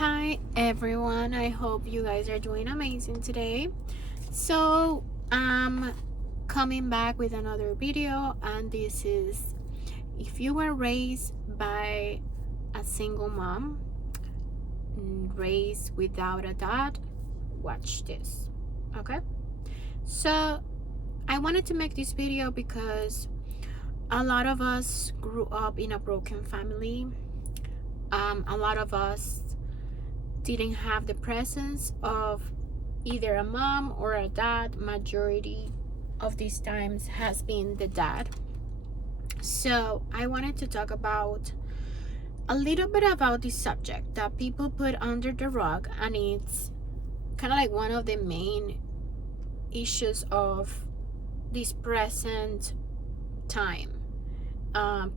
Hi everyone, I hope you guys are doing amazing today. So, I'm coming back with another video, and this is if you were raised by a single mom, raised without a dad, watch this. Okay? So, I wanted to make this video because a lot of us grew up in a broken family. A lot of us didn't have the presence of either a mom or a dad. Majority of these times has been the dad. So I wanted to talk about a little bit about this subject that people put under the rug, and it's kind of like one of the main issues of this present time.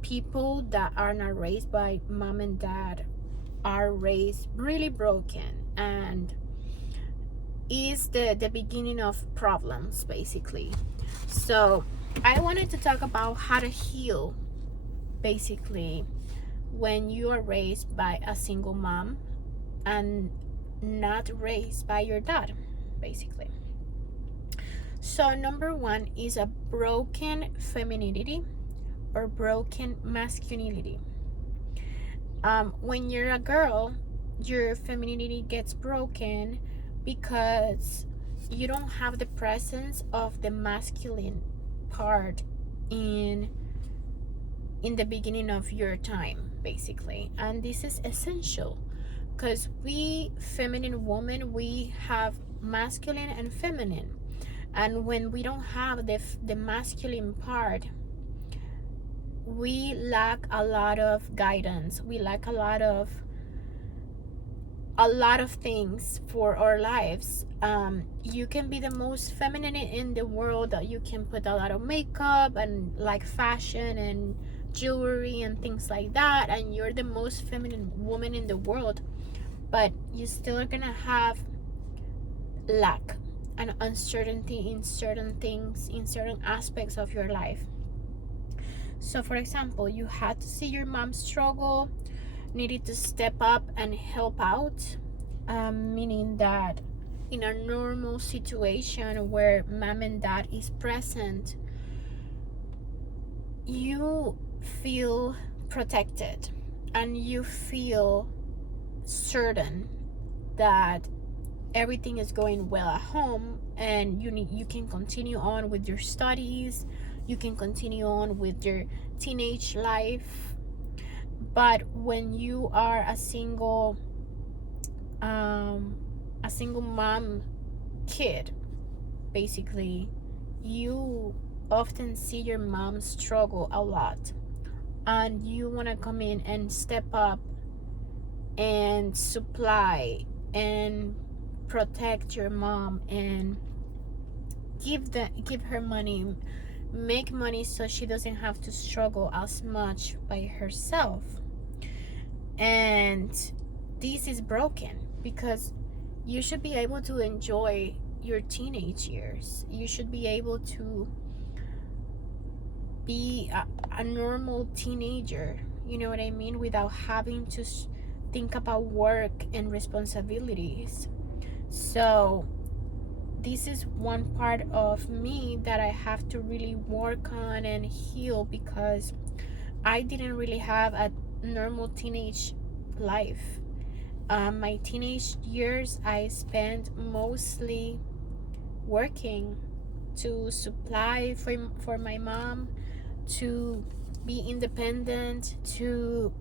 People that are not raised by mom and dad are raised really broken, and is the beginning of problems basically. So I wanted to talk about how to heal basically when you are raised by a single mom and not raised by your dad basically. So number one is a broken femininity or broken masculinity. When you're a girl, your femininity gets broken because you don't have the presence of the masculine part in the beginning of your time basically. And this is essential because we feminine women, we have masculine and feminine, and when we don't have the masculine part, we lack a lot of guidance, we lack a lot of things for our lives. You can be the most feminine in the world, that you can put a lot of makeup and like fashion and jewelry and things like that, and you're the most feminine woman in the world, but you still are gonna have lack and uncertainty in certain things, in certain aspects of your life. So for example, you had to see your mom struggle, needed to step up and help out, meaning that in a normal situation where mom and dad is present, you feel protected and you feel certain that everything is going well at home, and you can continue on with your studies, you can continue on with your teenage life. But when you are a single mom kid basically, you often see your mom struggle a lot, and you want to come in and step up and supply and protect your mom and give her money, make money, so she doesn't have to struggle as much by herself. And this is broken because you should be able to enjoy your teenage years. You should be able to be a normal teenager, you know what I mean, without having to think about work and responsibilities. So this is one part of me that I have to really work on and heal, because I didn't really have a normal teenage life. My teenage years I spent mostly working to supply for my mom, to be independent, to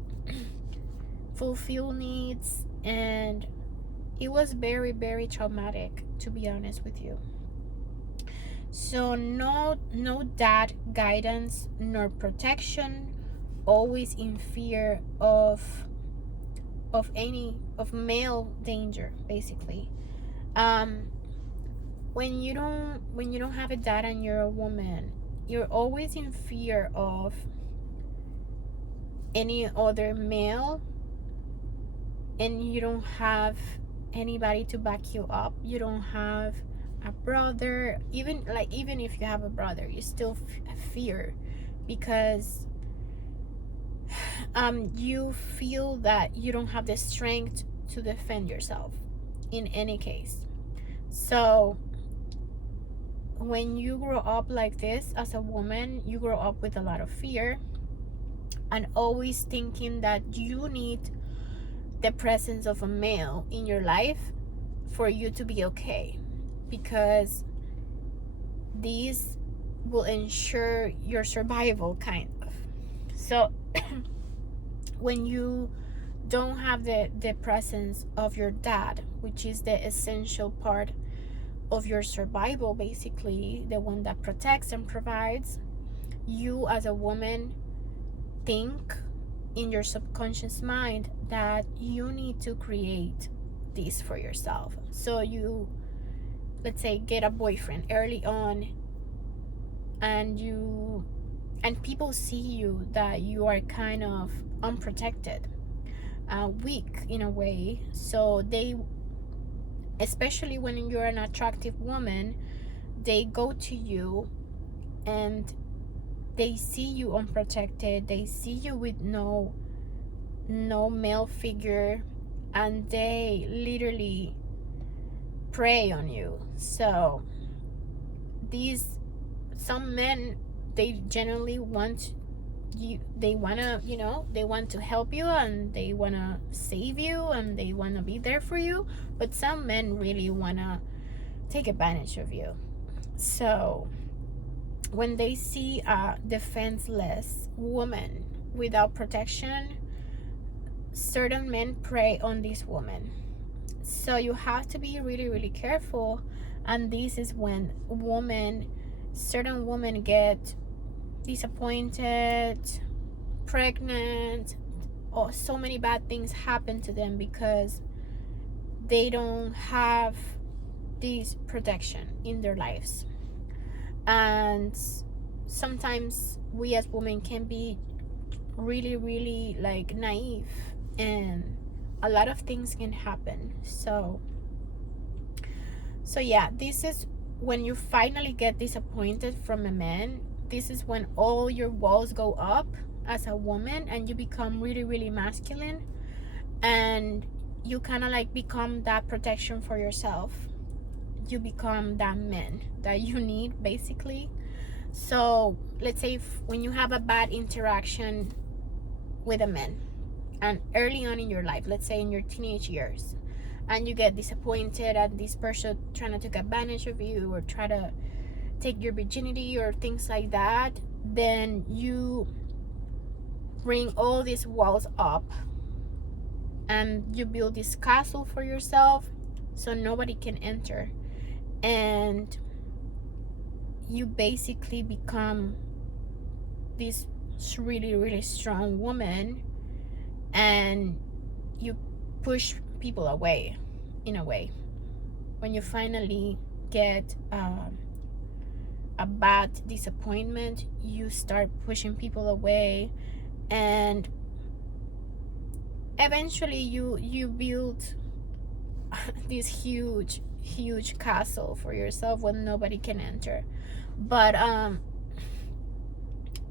fulfill needs, and it was very, very traumatic, to be honest with you. So no dad guidance nor protection, always in fear of male danger basically. When you don't have a dad and you're a woman, you're always in fear of any other male, and you don't have anybody to back you up. You don't have a brother. Even if you have a brother, you still fear, because you feel that you don't have the strength to defend yourself in any case. So when you grow up like this as a woman, you grow up with a lot of fear and always thinking that you need the presence of a male in your life for you to be okay, because these will ensure your survival, kind of. So when you don't have the presence of your dad, which is the essential part of your survival, basically the one that protects and provides, you as a woman think in your subconscious mind that you need to create this for yourself. So you, let's say, get a boyfriend early on, and people see you that you are kind of unprotected, weak in a way. So they, especially when you're an attractive woman, they go to you and they see you unprotected, they see you with no male figure, and they literally prey on you. So these, some men, they generally want you, they want to, they want to help you and they want to save you and they want to be there for you, but some men really want to take advantage of you. So when they see a defenseless woman without protection, certain men prey on this woman. So you have to be really, really careful. And this is when certain women get disappointed, pregnant, or so many bad things happen to them because they don't have this protection in their lives. And sometimes we as women can be really, really like naive, and a lot of things can happen. So yeah, this is when you finally get disappointed from a man. This is when all your walls go up as a woman and you become really, really masculine, and you kind of like become that protection for yourself. You become that man that you need, basically. So let's say when you have a bad interaction with a man, and early on in your life, let's say in your teenage years, and you get disappointed at this person trying to take advantage of you or try to take your virginity or things like that, then you bring all these walls up and you build this castle for yourself so nobody can enter, and you basically become this really, really strong woman, and you push people away in a way. When you finally get a bad disappointment, you start pushing people away, and eventually you build this huge castle for yourself when nobody can enter. But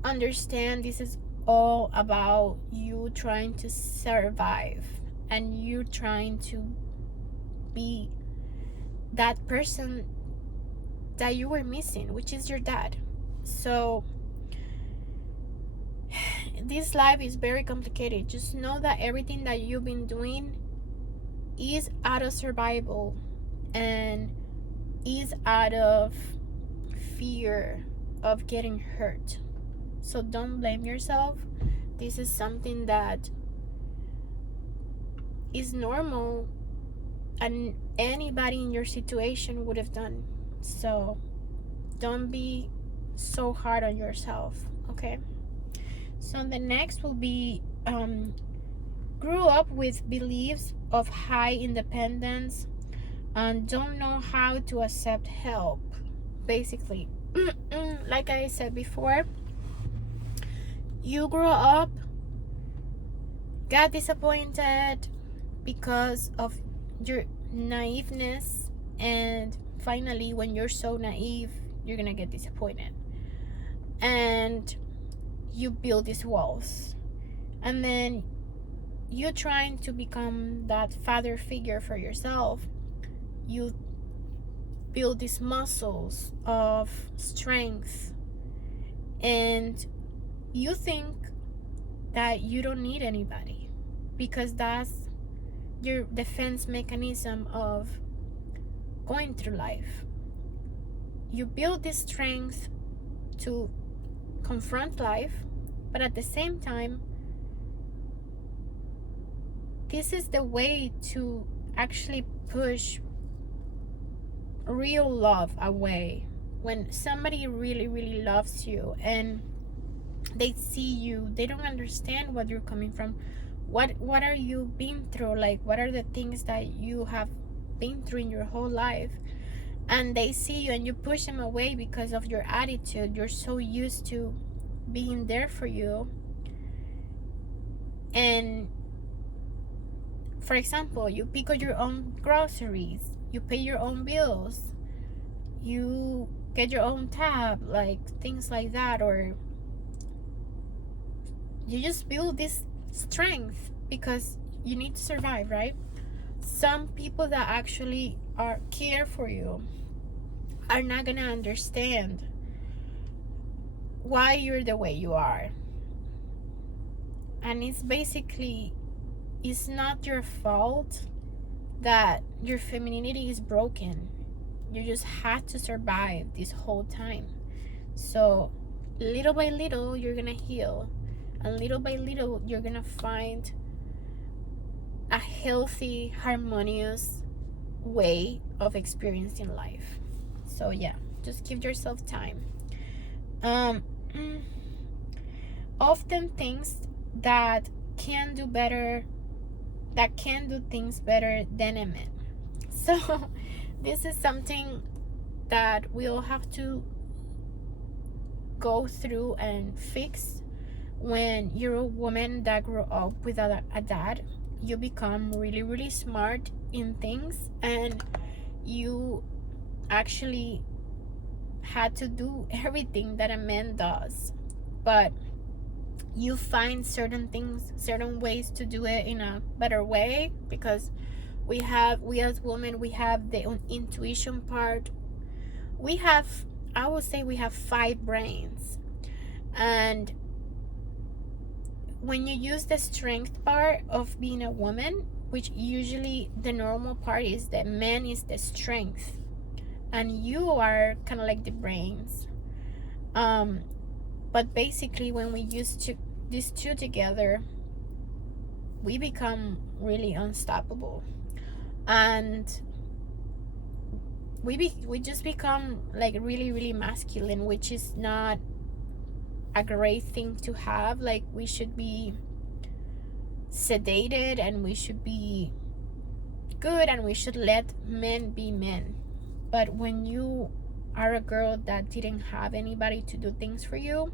understand, this is all about you trying to survive, and you trying to be that person that you were missing, which is your dad. So this life is very complicated. Just know that everything that you've been doing is out of survival and is out of fear of getting hurt. So don't blame yourself. This is something that is normal and anybody in your situation would have done. So don't be so hard on yourself, okay? So the next will be grew up with beliefs of high independence and don't know how to accept help. Basically, like I said before, you grow up, got disappointed because of your naiveness, and finally when you're so naive, you're gonna get disappointed and you build these walls, and then you trying to become that father figure for yourself, you build these muscles of strength, and you think that you don't need anybody because that's your defense mechanism of going through life. You build this strength to confront life, but at the same time, this is the way to actually push real love away. When somebody really, really loves you and they see you, they don't understand what you're coming from. What are you been through? Like, what are the things that you have been through in your whole life? And they see you and you push them away because of your attitude. You're so used to being there for you. And for example, you pick up your own groceries, you pay your own bills, you get your own tab, like things like that, or you just build this strength because you need to survive, right? Some people that actually are care for you are not gonna understand why you're the way you are. And it's basically, it's not your fault that your femininity is broken. You just had to survive this whole time. So little by little you're gonna heal, and little by little you're gonna find a healthy, harmonious way of experiencing life. So yeah, just give yourself time. Often things that can do better, that can do things better than a man. So this is something that we all have to go through and fix. When you're a woman that grew up without a dad, you become really, really smart in things, and you actually had to do everything that a man does, but you find certain things, certain ways to do it in a better way, because we as women, we have the intuition part. We have, I would say, we have 5 brains, and when you use the strength part of being a woman, which usually the normal part is that man is the strength and you are kind of like the brains, but basically when we use these two together, we become really unstoppable, and we just become like really, really masculine, which is not a great thing to have. Like, we should be sedated and we should be good and we should let men be men. But when you are a girl that didn't have anybody to do things for you,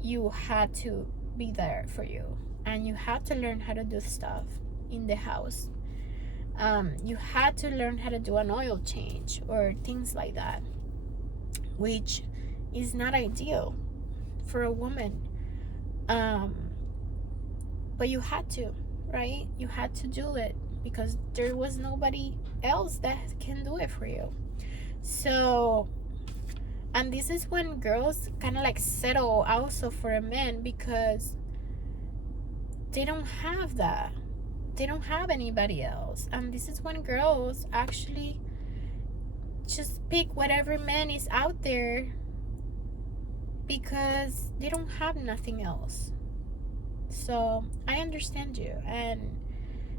you had to be there for you, and you had to learn how to do stuff in the house. You had to learn how to do an oil change or things like that, which is not ideal for a woman, but you had to, right? You had to do it because there was nobody else that can do it for you. So, and this is when girls kind of like settle also for a man, because they don't have that, they don't have anybody else. And this is when girls actually just pick whatever man is out there because they don't have nothing else. So I understand you, and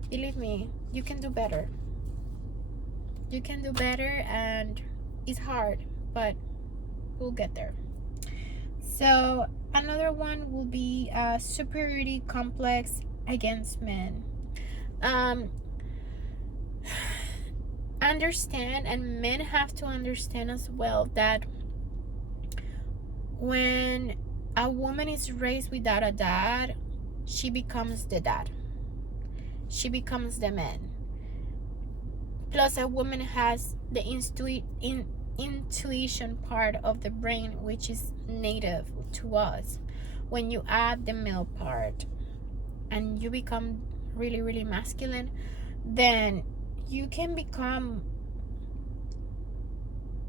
believe me, you can do better. You can do better, and it's hard, but we'll get there. So another one will be a superiority complex against men. Understand, and men have to understand as well, that when a woman is raised without a dad, she becomes the dad. She becomes the man. Plus, a woman has the intuition part of the brain, which is native to us. When you add the male part, and you become really, really masculine, then you can become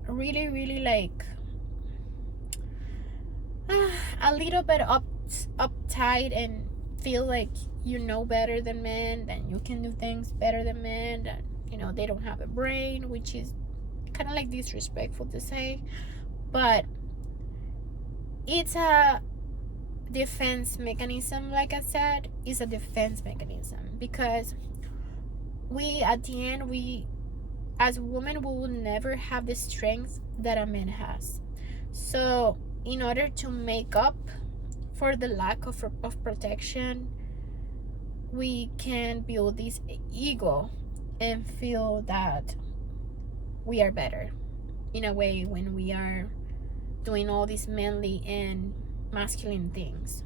really, really like a little bit uptight and feel like you know better than men, that you can do things better than men, that they don't have a brain, which is kind of like disrespectful to say, but it's a defense mechanism. Like I said, is a defense mechanism, because we, at the end, we as women, we will never have the strength that a man has. So in order to make up for the lack of protection, we can build this ego and feel that we are better in a way when we are doing all these manly and masculine things.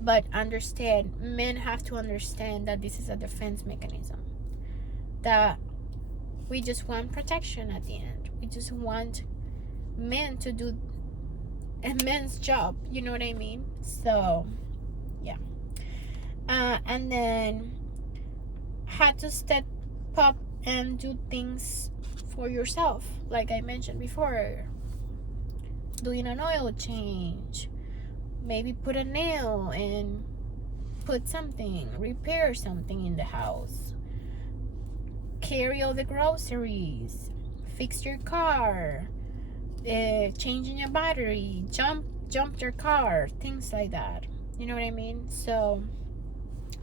But understand, men have to understand that this is a defense mechanism, that we just want protection at the end. We just want men to do a man's job, you know what I mean? So yeah. And then had to step up and do things for yourself, like I mentioned before, doing an oil change, maybe put a nail and put something, repair something in the house, carry all the groceries, fix your car, changing your battery, jump your car, things like that, you know what I mean? So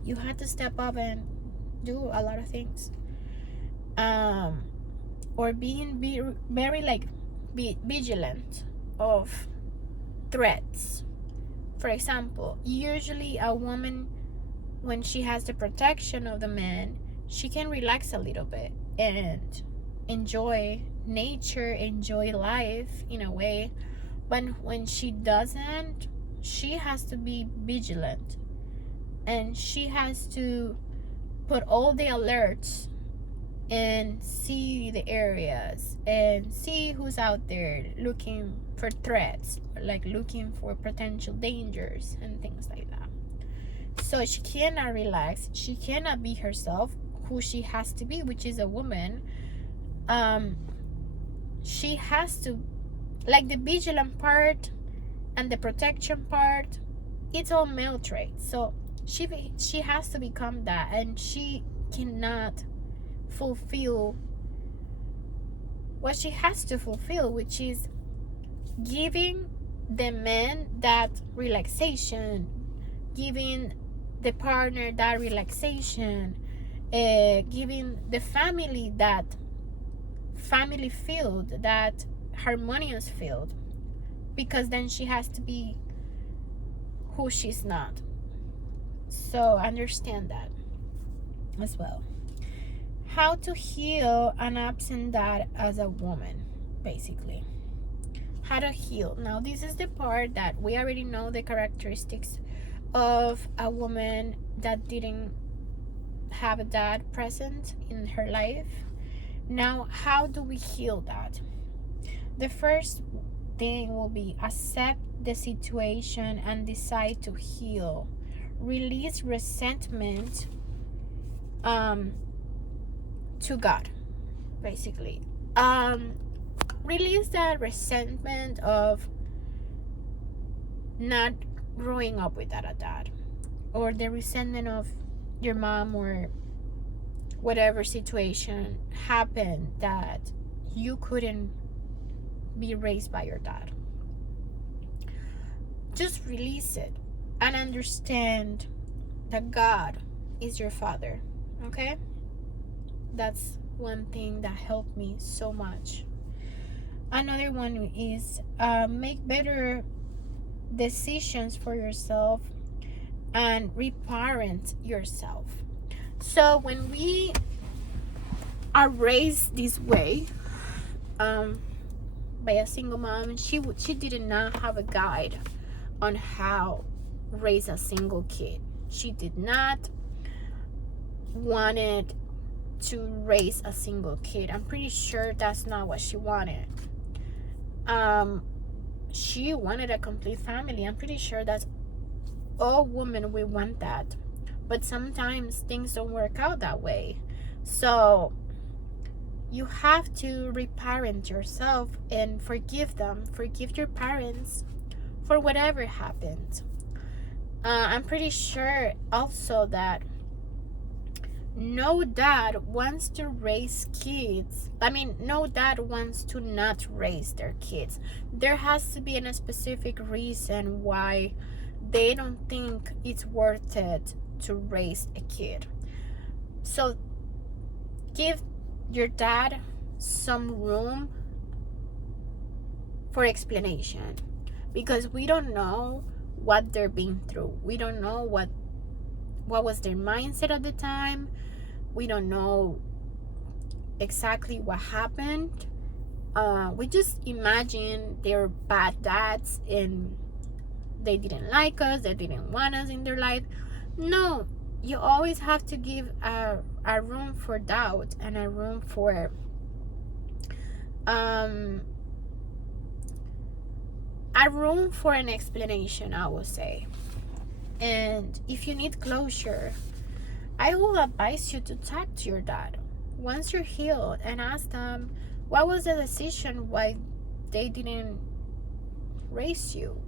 you had to step up and do a lot of things, or being very like be vigilant of threats. For example, usually a woman, when she has the protection of the man, she can relax a little bit and enjoy nature, enjoy life in a way. But when she doesn't, she has to be vigilant, and she has to put all the alerts and see the areas and see who's out there looking for threats, like looking for potential dangers and things like that. So she cannot relax, she cannot be herself, who she has to be, which is a woman. She has to, like, the vigilant part and the protection part, it's all male traits. So she has to become that, and she cannot fulfill what she has to fulfill, which is giving the man that relaxation, giving the partner that relaxation, giving the family that family filled, that harmonious field, because then she has to be who she's not. So understand that as well. How to heal an absent dad as a woman, basically. How to heal. Now, this is the part that we already know the characteristics of a woman that didn't have a dad present in her life. Now, how do we heal that? The first thing will be accept the situation and decide to heal. Release resentment to God, basically. Release that resentment of not growing up without a dad, or the resentment of your mom, or whatever situation happened that you couldn't be raised by your dad. Just release it and understand that God is your father. Okay? That's one thing that helped me so much. Another one is make better decisions for yourself and reparent yourself. So when we are raised this way, by a single mom, she did not have a guide on how raise a single kid. She did not wanted to raise a single kid. I'm pretty sure that's not what she wanted. She wanted a complete family. I'm pretty sure that's all women, we want that. But sometimes things don't work out that way. So you have to reparent yourself and forgive them. Forgive your parents for whatever happened. I'm pretty sure also that no dad wants to raise kids. I mean, no dad wants to not raise their kids. There has to be a specific reason why they don't think it's worth it to raise a kid. So give your dad some room for explanation, because we don't know what they're being through. We don't know what was their mindset at the time. We don't know exactly what happened. We just imagine they're bad dads and they didn't like us, they didn't want us in their life. No, you always have to give a room for doubt and a room for an explanation, I would say. And if you need closure, I will advise you to talk to your dad once you're healed and ask them what was the decision why they didn't raise you,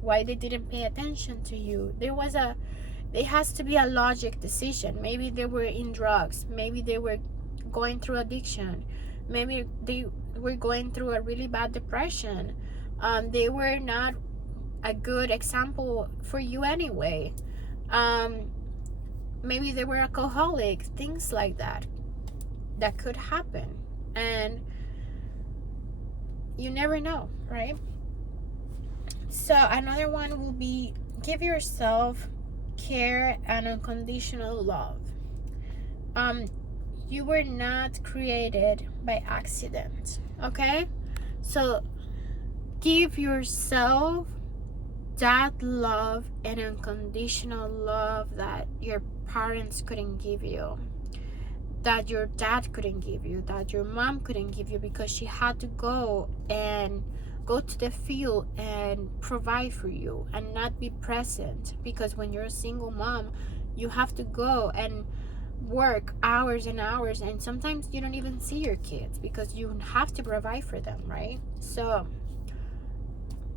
why they didn't pay attention to you. There has to be a logic decision. Maybe they were in drugs, maybe they were going through addiction, maybe they were going through a really bad depression. They were not a good example for you anyway. Maybe they were alcoholics, things like that could happen, and you never know, right? So another one will be give yourself care and unconditional love. You were not created by accident, okay? So give yourself that love and unconditional love that your parents couldn't give you, that your dad couldn't give you, that your mom couldn't give you, because she had to go to the field and provide for you and not be present. Because when you're a single mom, you have to go and work hours and hours, and sometimes you don't even see your kids because you have to provide for them, right? So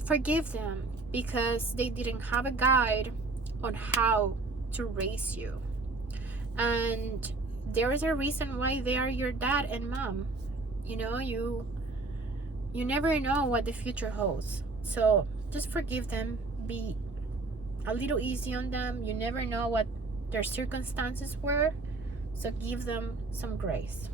forgive them because they didn't have a guide on how to raise you, and there is a reason why they are your dad and mom. You never know what the future holds. So just forgive them, be a little easy on them. You never know what their circumstances were, so give them some grace.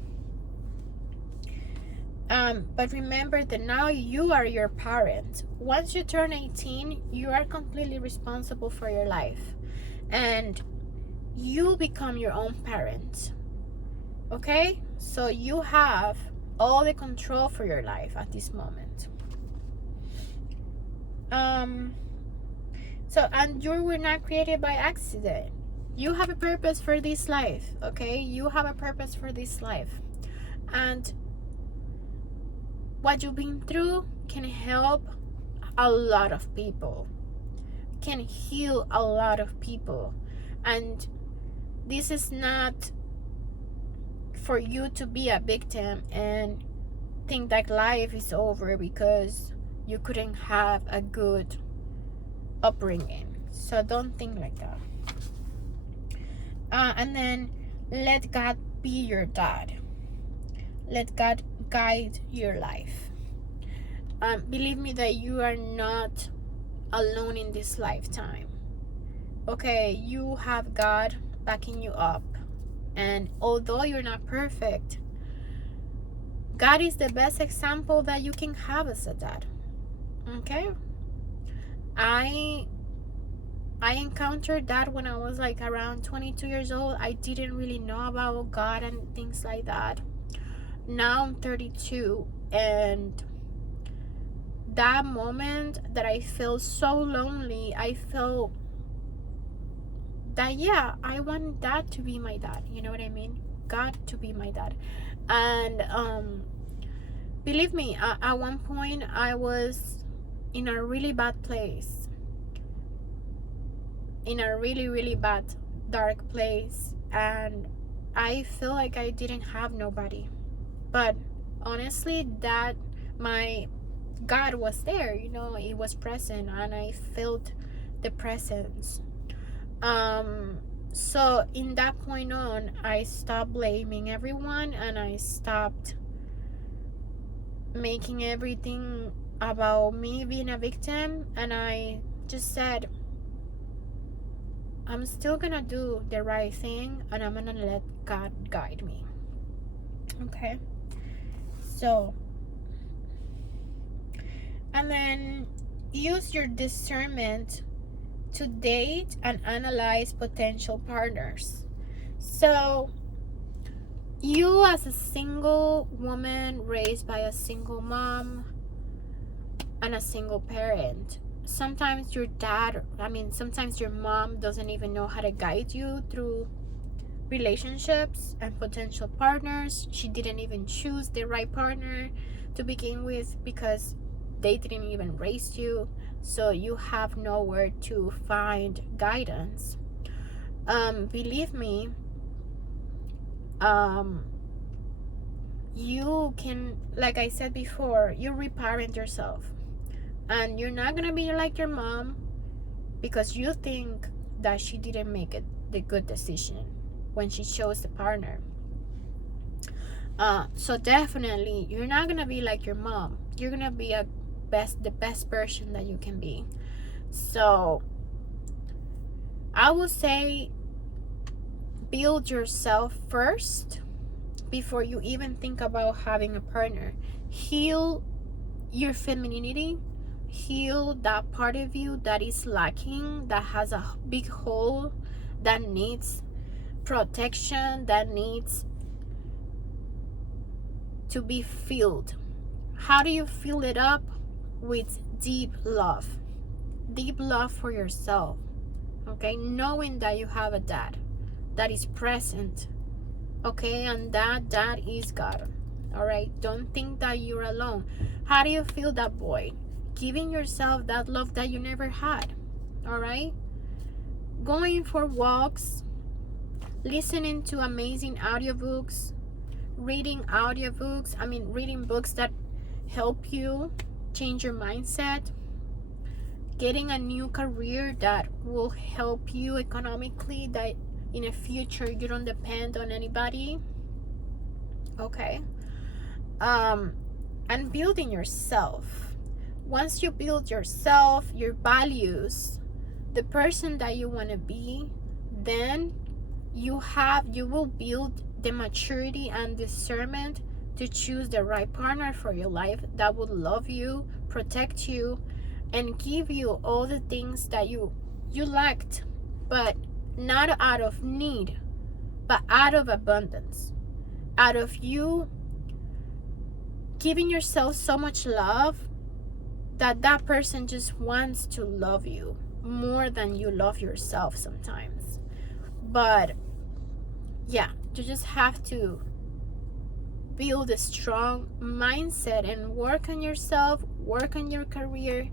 But remember that now you are your parent. Once you turn 18, you are completely responsible for your life, and you become your own parent. Okay? So you have all the control for your life at this moment. And you were not created by accident. You have a purpose for this life, okay? You have a purpose for this life. And what you've been through can help a lot of people, can heal a lot of people. And this is not for you to be a victim and think that life is over because you couldn't have a good upbringing. So don't think like that. And then let God be your dad. Let God guide your life. Believe me that you are not alone in this lifetime. Okay, you have God backing you up. And although you're not perfect, God is the best example that you can have as a dad. Okay? I encountered that when I was like around 22 years old. I didn't really know about God and things like that. Now I'm 32, and that moment that I felt so lonely, I felt that, yeah, I want that to be my dad. You know what I mean? God to be my dad. And believe me, at one point I was in a really bad place, in a really, really bad dark place, and I feel like I didn't have nobody. But honestly, that my God was there, it was present, and I felt the presence. So in that point on, I stopped blaming everyone, and I stopped making everything about me being a victim, and I just said, I'm still gonna do the right thing, and I'm gonna let God guide me. Okay. So, and then use your discernment to date and analyze potential partners. So, you as a single woman raised by a single mom and a single parent, sometimes sometimes your mom doesn't even know how to guide you through relationships and potential partners. She didn't even choose the right partner to begin with because they didn't even raise you, so you have nowhere to find guidance. Believe me, you can, like I said before, you reparent yourself, and you're not gonna be like your mom because you think that she didn't make it the good decision when she chose the partner. So definitely you're not gonna be like your mom. You're gonna be the best person that you can be. So I would say build yourself first before you even think about having a partner. Heal your femininity, heal that part of you that is lacking, that has a big hole, that needs protection, that needs to be filled. How do you fill it up? With deep love for yourself. Okay, knowing that you have a dad that is present. Okay, and that dad is God. All right, don't think that you're alone. How do you feel that void? Giving yourself that love that you never had. All right, going for walks, listening to amazing audiobooks, reading books that help you change your mindset, getting a new career that will help you economically, that in the future you don't depend on anybody. Okay. And building yourself. Once you build yourself, your values, the person that you want to be, then you will build the maturity and discernment to choose the right partner for your life that will love you, protect you, and give you all the things that you lacked, but not out of need, but out of abundance, out of you giving yourself so much love that person just wants to love you more than you love yourself sometimes. But yeah, you just have to build a strong mindset and work on yourself, work on your career,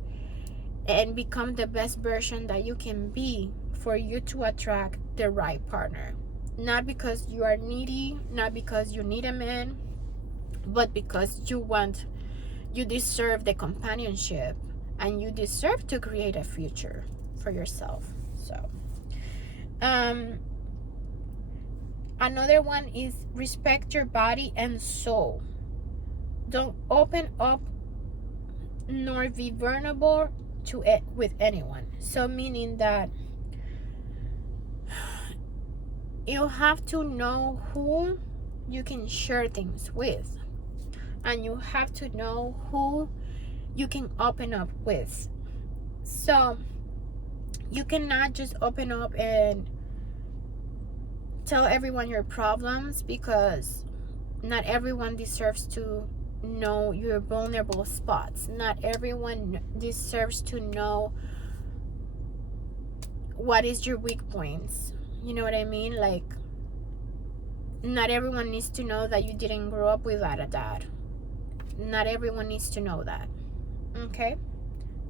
and become the best version that you can be for you to attract the right partner. Not because you are needy, not because you need a man, but because you deserve the companionship, and you deserve to create a future for yourself. So another one is respect your body and soul. Don't open up nor be vulnerable to it with anyone. So meaning that you have to know who you can share things with, and you have to know who you can open up with. So you cannot just open up and tell everyone your problems, because not everyone deserves to know your vulnerable spots. Not everyone deserves to know what is your weak points. You know what I mean? Like, not everyone needs to know that you didn't grow up without a dad. Not everyone needs to know that. Okay?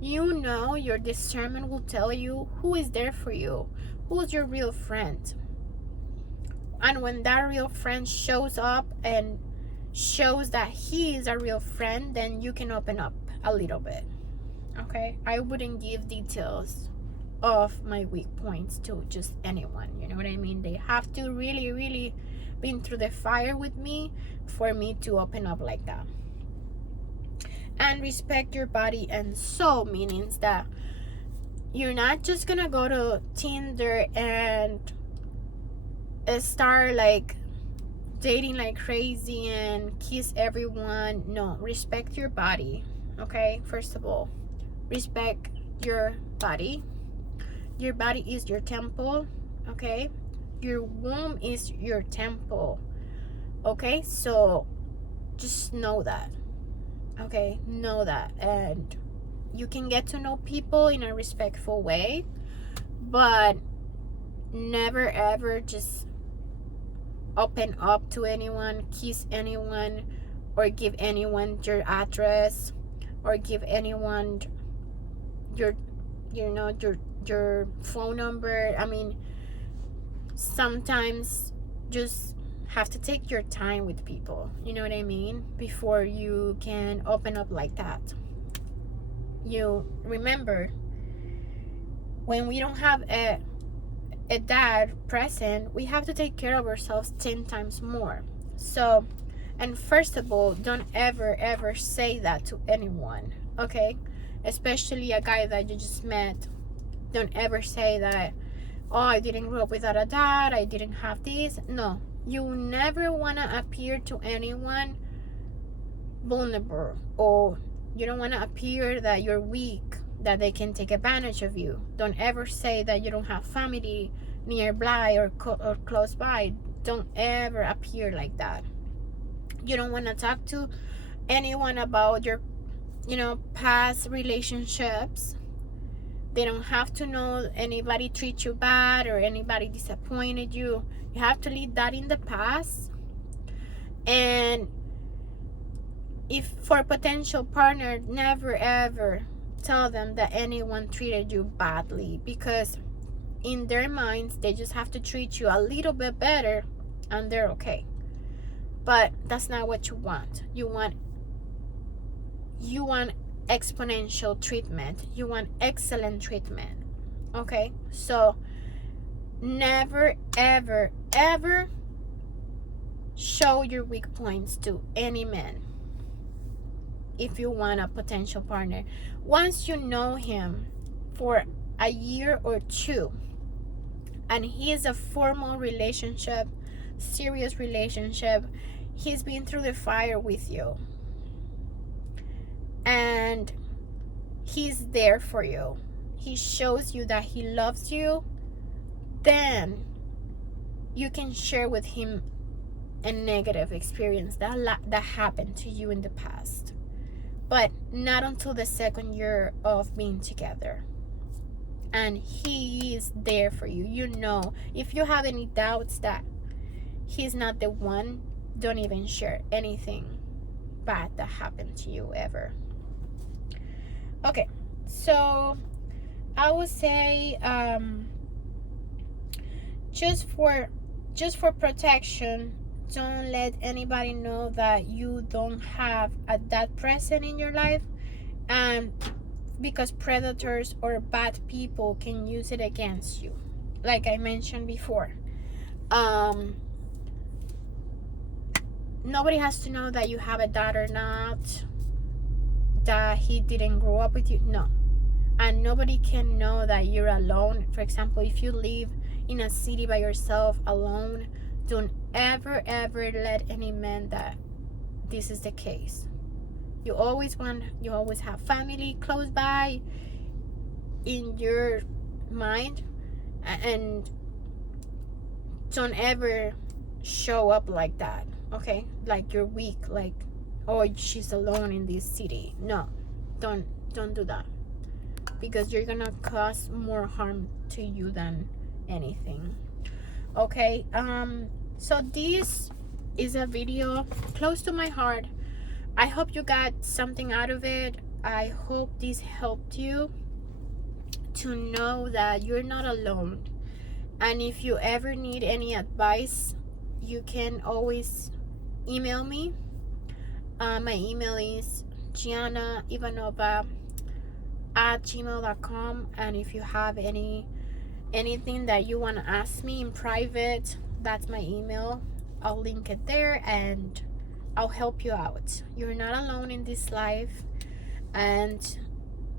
Your discernment will tell you who is there for you, who's your real friend. And when that real friend shows up and shows that he is a real friend, then you can open up a little bit. Okay, I wouldn't give details of my weak points to just anyone, you know what I mean? They have to really been through the fire with me for me to open up like that. And respect your body and soul, meanings that you're not just gonna go to Tinder and start like dating like crazy and kiss everyone. No, respect your body. Okay, first of all, respect your body. Your body is your temple. Okay, your womb is your temple. Okay, so just know that. Okay, know that. And you can get to know people in a respectful way, but never ever just open up to anyone, kiss anyone, or give anyone your address, or give anyone your your phone number. I mean, sometimes just have to take your time with people, you know what I mean, before you can open up like that. You remember, when we don't have a dad present, we have to take care of ourselves 10 times more. So, and first of all, don't ever say that to anyone, okay? Especially a guy that you just met. Don't ever say that, oh, I didn't grow up without a dad, I didn't have this. No, you never want to appear to anyone vulnerable, or you don't want to appear that you're weak, that they can take advantage of you. Don't ever say that you don't have family nearby or close by. Don't ever appear like that. You don't want to talk to anyone about your past relationships. They don't have to know anybody treat you bad or anybody disappointed you. You have to leave that in the past. And if for potential partner, never ever tell them that anyone treated you badly, because in their minds they just have to treat you a little bit better and they're okay. But that's not what you want. You want exponential treatment. You want excellent treatment. Okay, so never ever show your weak points to any man if you want a potential partner. Once you know him for a year or two and he is a formal relationship, serious relationship, he's been through the fire with you and he's there for you, he shows you that he loves you, then you can share with him a negative experience that happened to you in the past, but not until the second year of being together. And he is there for you. You know, if you have any doubts that he's not the one, don't even share anything bad that happened to you ever. Okay, so I would say just for protection, don't let anybody know that you don't have a dad present in your life, and because predators or bad people can use it against you, like I mentioned before. Nobody has to know that you have a dad or not, that he didn't grow up with you. No. And nobody can know that you're alone. For example, if you live in a city by yourself alone, don't ever let any man that this is the case. You always have family close by in your mind, and don't ever show up like that, okay? Like you're weak, like, oh, she's alone in this city. No, don't do that, because you're gonna cause more harm to you than anything. Okay, so this is a video close to my heart. I hope you got something out of it. I hope this helped you to know that you're not alone, And if you ever need any advice, you can always email me. My email is giannaivanova@gmail.com. And if you have anything that you want to ask me in private, that's my email. I'll link it there and I'll help you out. You're not alone in this life, and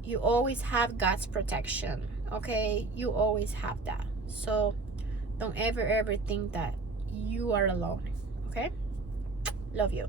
you always have God's protection. Okay, you always have that. So don't ever think that you are alone. Okay, love you.